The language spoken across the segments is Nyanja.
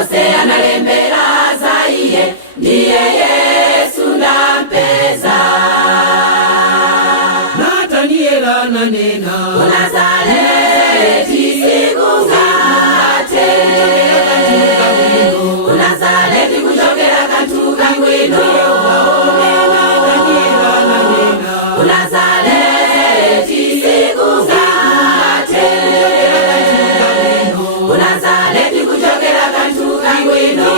ose analembera za iye, ndiye Yesu ndampeza. Nataniela nanena Unazaleti sikungate, Unazaleti kuchokera kantuka ngwino. Unazaleti sikungate, Unazaleti kuchokera kantuka ngwino.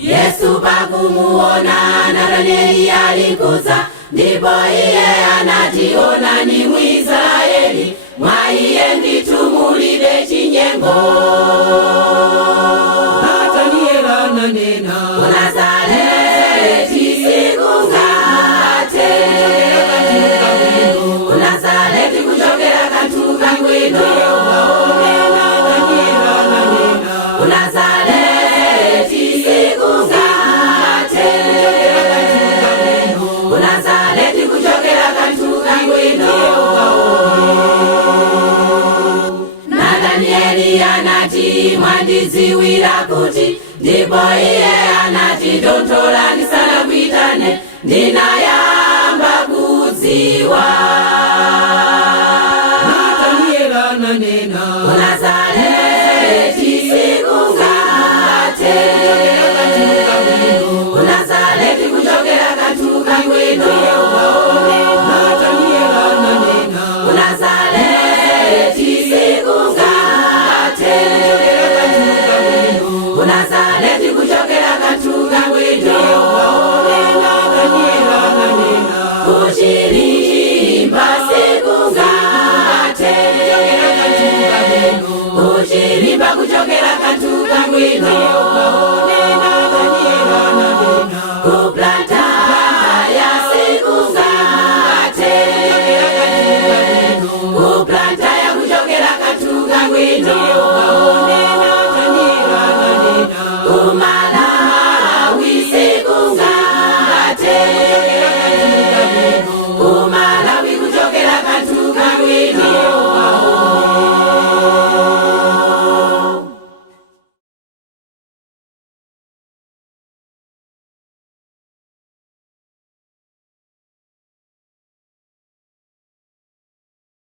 Yesu pakumuona Nathanieli alikuza, ndipo iye anationa ni Mwisraeli, mwa iye nditumulide chinyengo. Nataniela nanena Unazaleti sikungate, Unazaleti kuchokera kantuka ngwino. Unazaleti sikungate, Unazaleti kuchokera kantuka ngwino. Nathanieli anati mwandiziwira kuti, ndipo iye anati tontholani ndisanakuyitane, ndinayamba kudziwa. Nataniela nanena Unazaleti sikungate, Unazaleti kuchokera kantuka ngwino. Nataniela nanena Unazaleti sikungate, Unazaleti kuchokera kantuka ngwino. Uchilimba sikungate, Uchilimba kuchokera kantuka ngwino. Kuplanta ya sikungate, Kuplanta ya kuchokera kantuka ngwino.